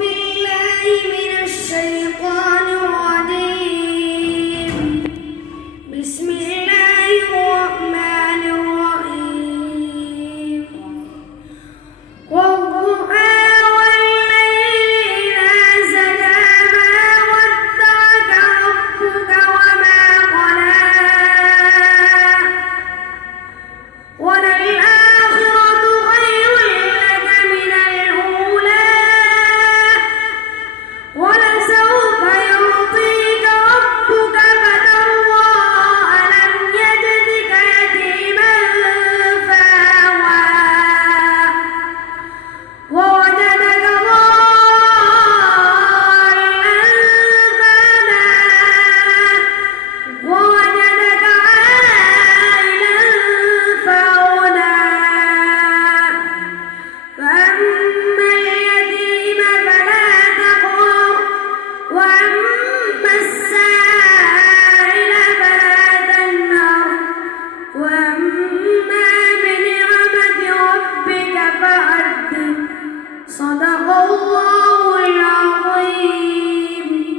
بالله من الشيطان الرجيم. بسم الله الرحمن الرحيم. والضحى والليل إذا سجى ما ودعك ربك وما قلى وللآخرة خير لك من الأولى ولسوف يعطيك ربك فترضى ألم يجدك يتيما فآوى ووجدك ضالا فهدى ووجدك عائلا فأغنى فأما اليتيم فلا تقهر وأما السائل فلا تنهر